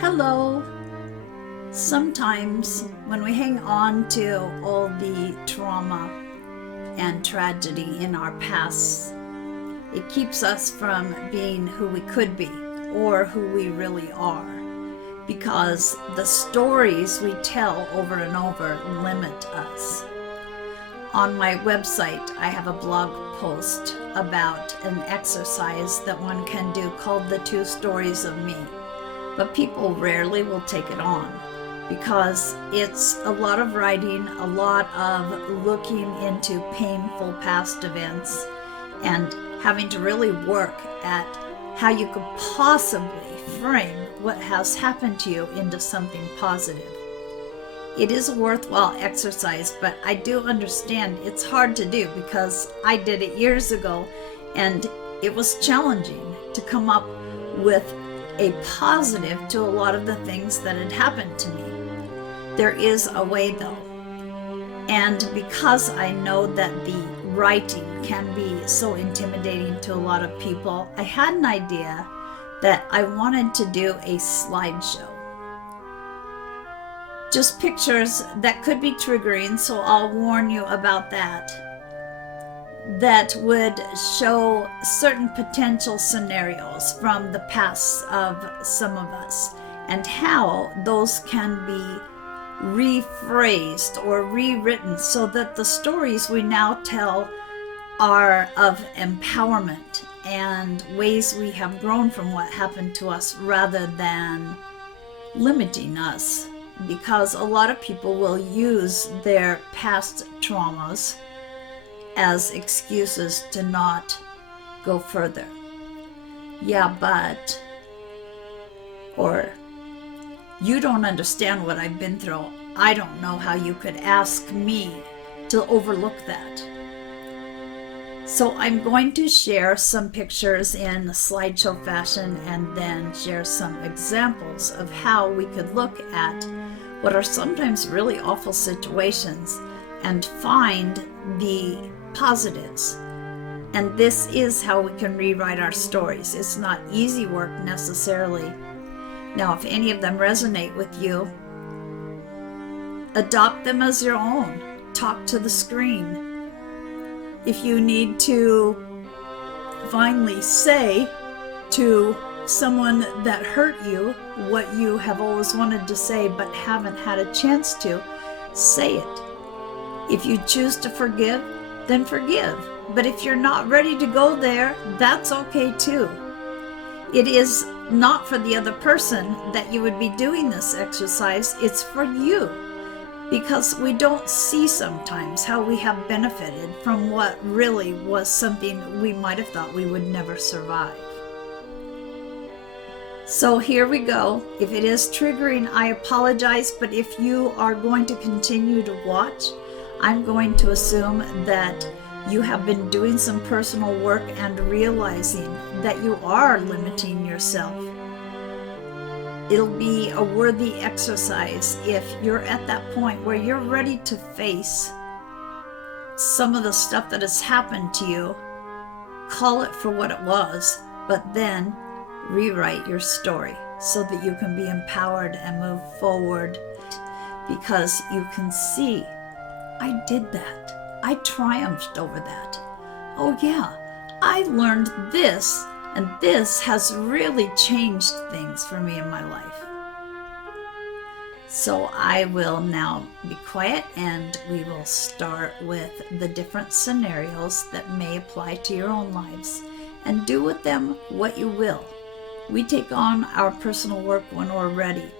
Hello. Sometimes when we hang on to all the trauma and tragedy in our past, it keeps us from being who we could be or who we really are, because the stories we tell over and over limit us. On my website, I have a blog post about an exercise that one can do called The Two Stories of Me. But people rarely will take it on because it's a lot of writing, a lot of looking into painful past events, and having to really work at how you could possibly frame what has happened to you into something positive. It is a worthwhile exercise, but I do understand it's hard to do because I did it years ago and it was challenging to come up with a positive to a lot of the things that had happened to me. There is a way though. And because I know that the writing can be so intimidating to a lot of people, I had an idea that I wanted to do a slideshow. Just pictures that could be triggering, so I'll warn you about that would show certain potential scenarios from the past of some of us and how those can be rephrased or rewritten so that the stories we now tell are of empowerment and ways we have grown from what happened to us rather than limiting us, because a lot of people will use their past traumas as excuses to not go further. Yeah, but, or you don't understand what I've been through. I don't know how you could ask me to overlook that. So I'm going to share some pictures in slideshow fashion and then share some examples of how we could look at what are sometimes really awful situations and find the positives. And this is how we can rewrite our stories. It's not easy work necessarily. Now, if any of them resonate with you, adopt them as your own. Talk to the screen. If you need to finally say to someone that hurt you what you have always wanted to say but haven't had a chance to, say it. If you choose to forgive, then forgive. But if you're not ready to go there, that's okay too. It is not for the other person that you would be doing this exercise, it's for you. Because we don't see sometimes how we have benefited from what really was something we might have thought we would never survive. So here we go. If it is triggering, I apologize, but if you are going to continue to watch, I'm going to assume that you have been doing some personal work and realizing that you are limiting yourself. It'll be a worthy exercise if you're at that point where you're ready to face some of the stuff that has happened to you, call it for what it was, but then rewrite your story so that you can be empowered and move forward, because you can see, I did that. I triumphed over that. Oh yeah, I learned this, and this has really changed things for me in my life. So I will now be quiet and we will start with the different scenarios that may apply to your own lives, and do with them what you will. We take on our personal work when we're ready.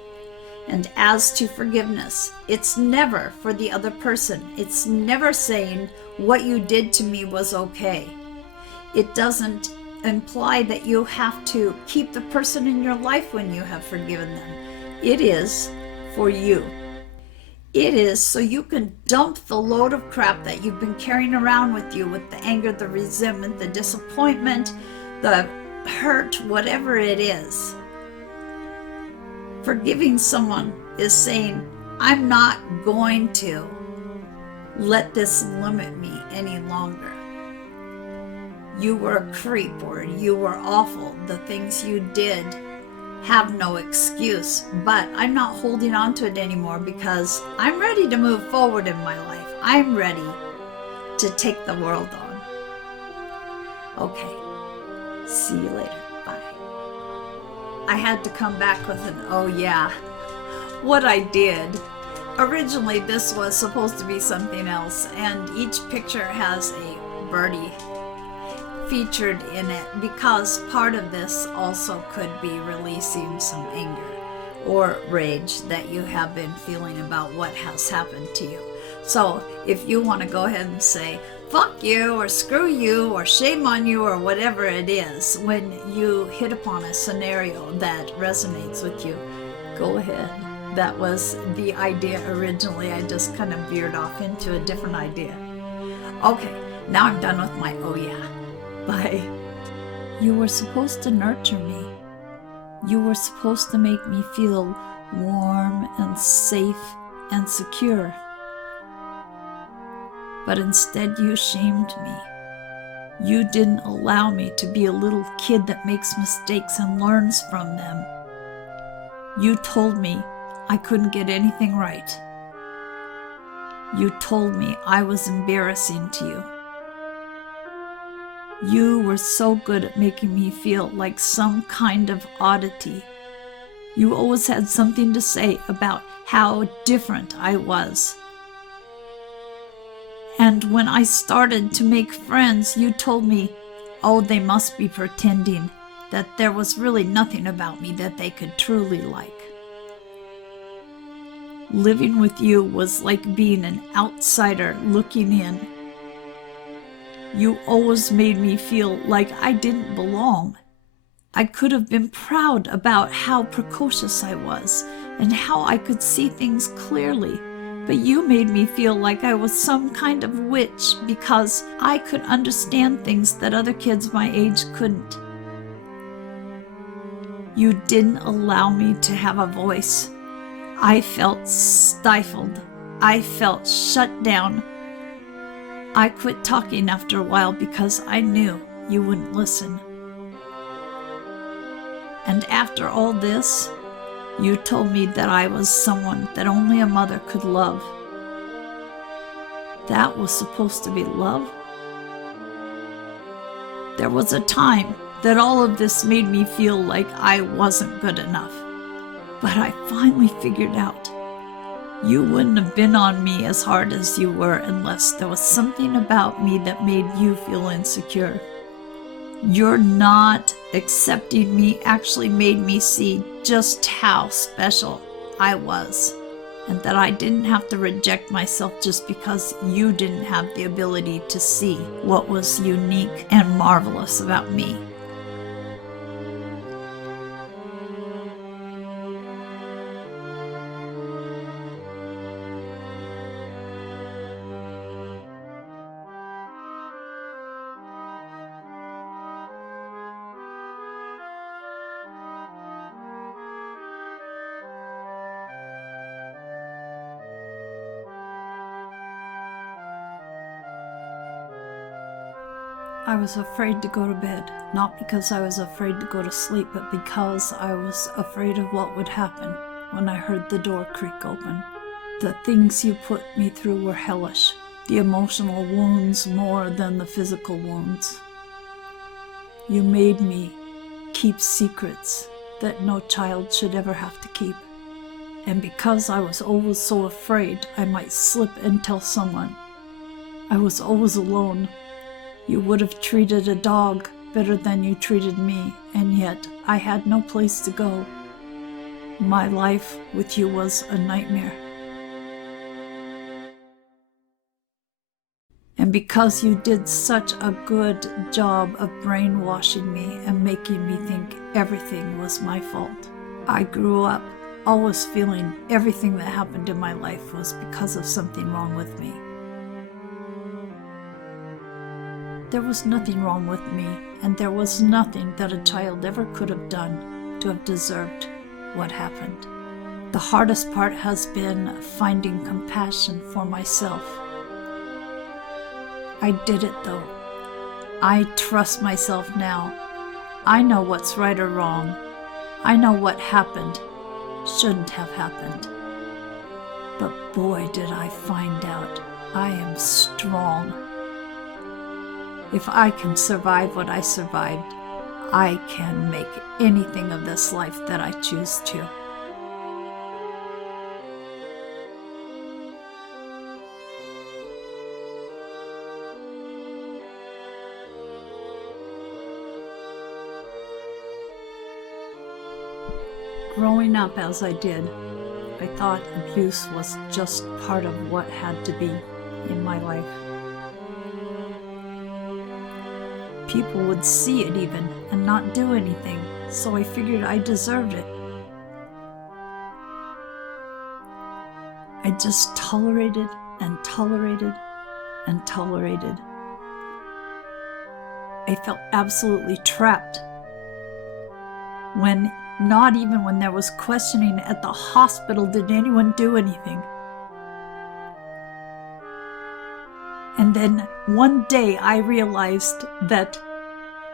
And as to forgiveness, it's never for the other person. It's never saying what you did to me was okay. It doesn't imply that you have to keep the person in your life when you have forgiven them. It is for you. It is so you can dump the load of crap that you've been carrying around with you, with the anger, the resentment, the disappointment, the hurt, whatever it is. Forgiving someone is saying, I'm not going to let this limit me any longer. You were a creep, or you were awful. The things you did have no excuse, but I'm not holding on to it anymore because I'm ready to move forward in my life. I'm ready to take the world on. Okay, see you later. Bye. I had to come back with an oh yeah. What I did. Originally, this was supposed to be something else, and each picture has a birdie featured in it because part of this also could be releasing some anger or rage that you have been feeling about what has happened to you. So if you want to go ahead and say fuck you or screw you or shame on you or whatever it is when you hit upon a scenario that resonates with you, go ahead. That was the idea originally. I just kind of veered off into a different idea. Okay, now I'm done with my oh yeah. Bye. You were supposed to nurture me. You were supposed to make me feel warm and safe and secure. But instead you shamed me. You didn't allow me to be a little kid that makes mistakes and learns from them. You told me I couldn't get anything right. You told me I was embarrassing to you. You were so good at making me feel like some kind of oddity. You always had something to say about how different I was. And when I started to make friends, you told me, oh, they must be pretending, that there was really nothing about me that they could truly like. Living with you was like being an outsider looking in. You always made me feel like I didn't belong. I could have been proud about how precocious I was and how I could see things clearly, but you made me feel like I was some kind of witch because I could understand things that other kids my age couldn't. You didn't allow me to have a voice. I felt stifled. I felt shut down. I quit talking after a while because I knew you wouldn't listen. And after all this, you told me that I was someone that only a mother could love. That was supposed to be love? There was a time that all of this made me feel like I wasn't good enough. But I finally figured out you wouldn't have been on me as hard as you were unless there was something about me that made you feel insecure. Your not accepting me actually made me see just how special I was, and that I didn't have to reject myself just because you didn't have the ability to see what was unique and marvelous about me. I was afraid to go to bed, not because I was afraid to go to sleep, but because I was afraid of what would happen when I heard the door creak open. The things you put me through were hellish, the emotional wounds more than the physical wounds. You made me keep secrets that no child should ever have to keep. And because I was always so afraid I might slip and tell someone, I was always alone. You would have treated a dog better than you treated me, and yet I had no place to go. My life with you was a nightmare. And because you did such a good job of brainwashing me and making me think everything was my fault, I grew up always feeling everything that happened in my life was because of something wrong with me. There was nothing wrong with me, and there was nothing that a child ever could have done to have deserved what happened. The hardest part has been finding compassion for myself. I did it though. I trust myself now. I know what's right or wrong. I know what happened shouldn't have happened. But boy, did I find out I am strong. If I can survive what I survived, I can make anything of this life that I choose to. Growing up as I did, I thought abuse was just part of what had to be in my life. People would see it even and not do anything, so I figured I deserved it. I just tolerated and tolerated and tolerated. I felt absolutely trapped when not even when there was questioning at the hospital did anyone do anything. And then one day I realized that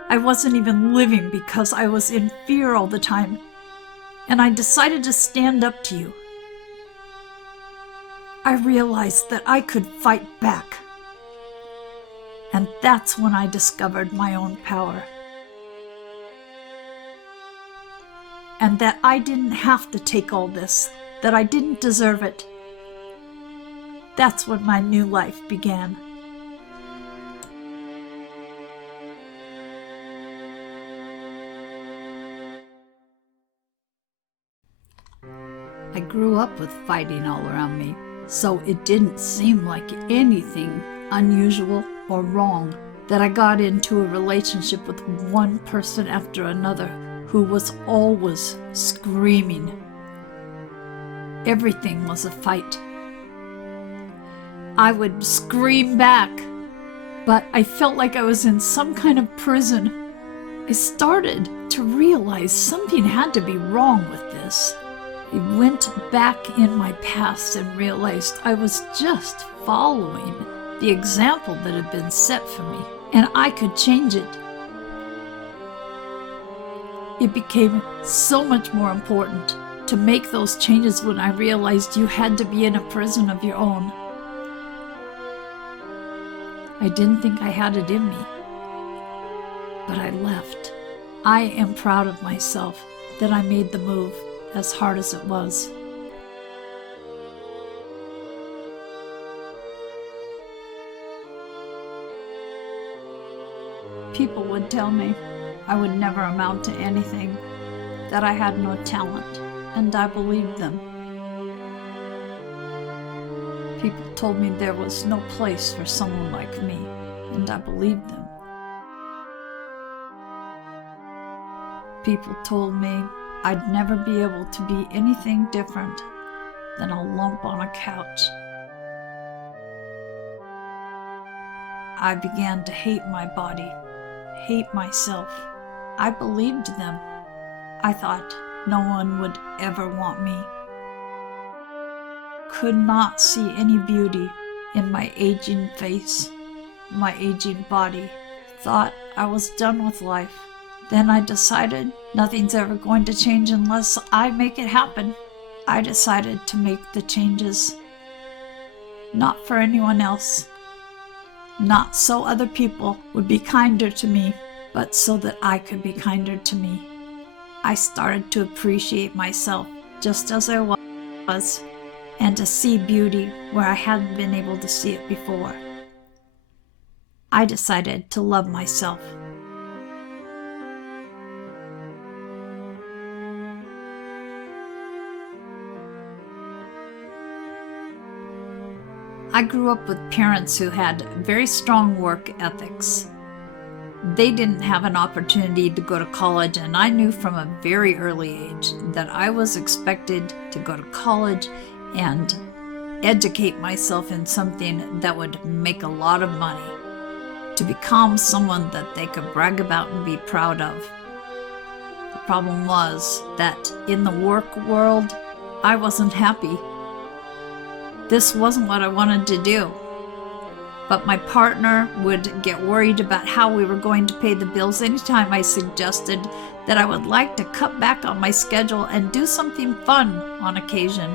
I wasn't even living because I was in fear all the time. And I decided to stand up to you. I realized that I could fight back. And that's when I discovered my own power. And that I didn't have to take all this, that I didn't deserve it. That's when my new life began. I grew up with fighting all around me, so it didn't seem like anything unusual or wrong that I got into a relationship with one person after another who was always screaming. Everything was a fight. I would scream back, but I felt like I was in some kind of prison. I started to realize something had to be wrong with this. I went back in my past and realized I was just following the example that had been set for me, and I could change it. It became so much more important to make those changes when I realized you had to be in a prison of your own. I didn't think I had it in me, but I left. I am proud of myself that I made the move, as hard as it was. People would tell me I would never amount to anything, that I had no talent, and I believed them. People told me there was no place for someone like me, and I believed them. People told me I'd never be able to be anything different than a lump on a couch. I began to hate my body, hate myself. I believed them. I thought no one would ever want me. Could not see any beauty in my aging face, my aging body. Thought I was done with life. Then I decided nothing's ever going to change unless I make it happen. I decided to make the changes. Not for anyone else. Not so other people would be kinder to me, but so that I could be kinder to me. I started to appreciate myself just as I was, and to see beauty where I hadn't been able to see it before. I decided to love myself. I grew up with parents who had very strong work ethics. They didn't have an opportunity to go to college, and I knew from a very early age that I was expected to go to college and educate myself in something that would make a lot of money, to become someone that they could brag about and be proud of. The problem was that in the work world, I wasn't happy. This wasn't what I wanted to do. But my partner would get worried about how we were going to pay the bills anytime I suggested that I would like to cut back on my schedule and do something fun on occasion.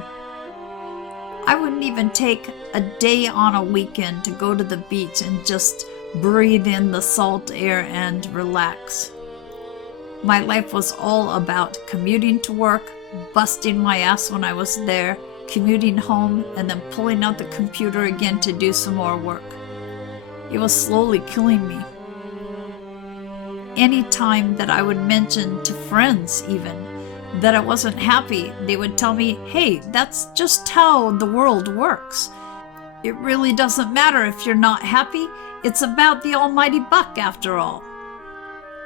I wouldn't even take a day on a weekend to go to the beach and just breathe in the salt air and relax. My life was all about commuting to work, busting my ass when I was there, commuting home, and then pulling out the computer again to do some more work. It was slowly killing me. Any time that I would mention to friends even that I wasn't happy, they would tell me, hey, that's just how the world works. It really doesn't matter if you're not happy. It's about the almighty buck after all.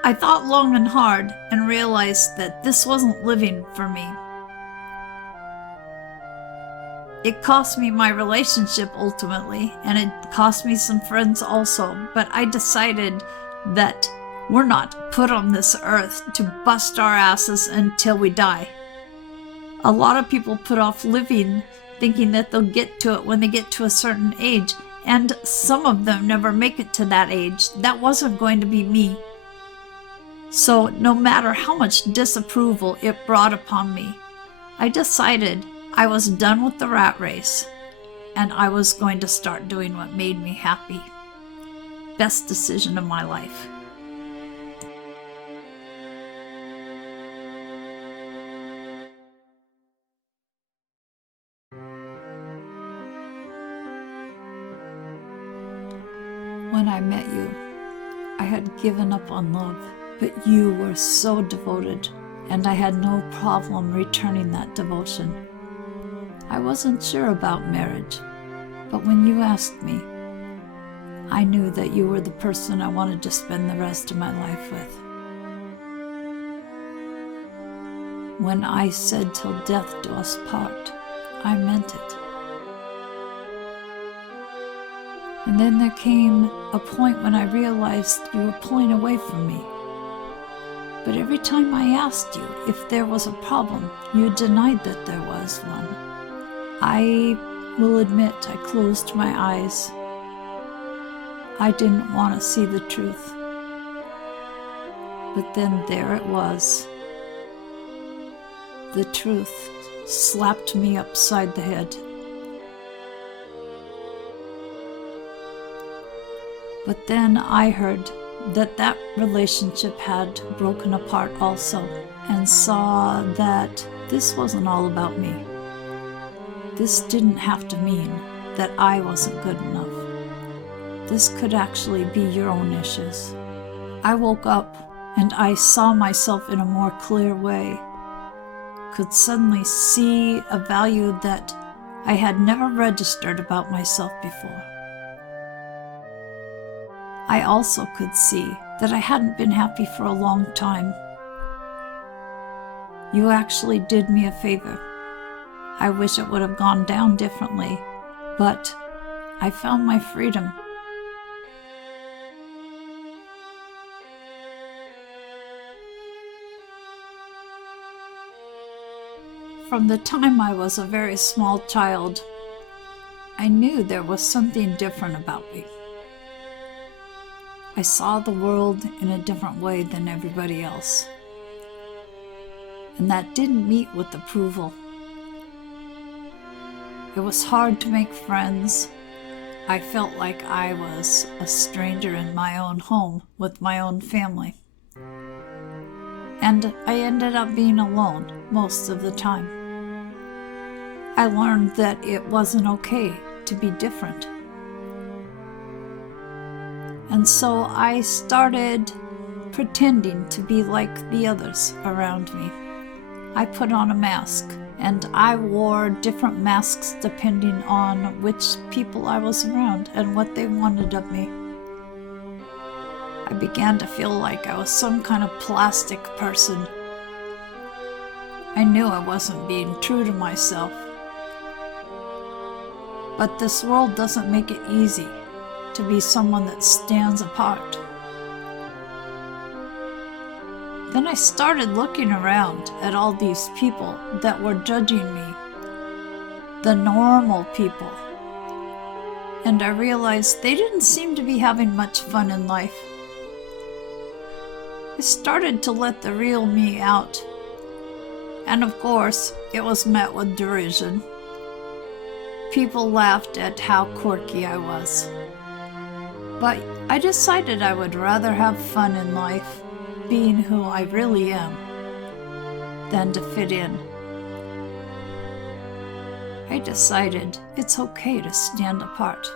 I thought long and hard and realized that this wasn't living for me. It cost me my relationship ultimately, and it cost me some friends also, but I decided that we're not put on this earth to bust our asses until we die. A lot of people put off living thinking that they'll get to it when they get to a certain age, and some of them never make it to that age. That wasn't going to be me. So no matter how much disapproval it brought upon me, I decided I was done with the rat race, and I was going to start doing what made me happy. Best decision of my life. When I met you, I had given up on love, but you were so devoted, and I had no problem returning that devotion. I wasn't sure about marriage, but when you asked me, I knew that you were the person I wanted to spend the rest of my life with. When I said till death do us part, I meant it. And then there came a point when I realized you were pulling away from me. But every time I asked you if there was a problem, you denied that there was one. I will admit I closed my eyes. I didn't want to see the truth. But then there it was. The truth slapped me upside the head. But then I heard that that relationship had broken apart also, and saw that this wasn't all about me. This didn't have to mean that I wasn't good enough. This could actually be your own issues. I woke up and I saw myself in a more clear way, could suddenly see a value that I had never registered about myself before. I also could see that I hadn't been happy for a long time. You actually did me a favor. I wish it would have gone down differently, but I found my freedom. From the time I was a very small child, I knew there was something different about me. I saw the world in a different way than everybody else, and that didn't meet with approval. It was hard to make friends. I felt like I was a stranger in my own home with my own family, and I ended up being alone most of the time. I learned that it wasn't okay to be different. And so I started pretending to be like the others around me. I put on a mask, and I wore different masks depending on which people I was around and what they wanted of me. I began to feel like I was some kind of plastic person. I knew I wasn't being true to myself. But this world doesn't make it easy to be someone that stands apart. Then I started looking around at all these people that were judging me, the normal people, and I realized they didn't seem to be having much fun in life. I started to let the real me out, and of course, it was met with derision. People laughed at how quirky I was. But I decided I would rather have fun in life, being who I really am, than to fit in. I decided it's okay to stand apart.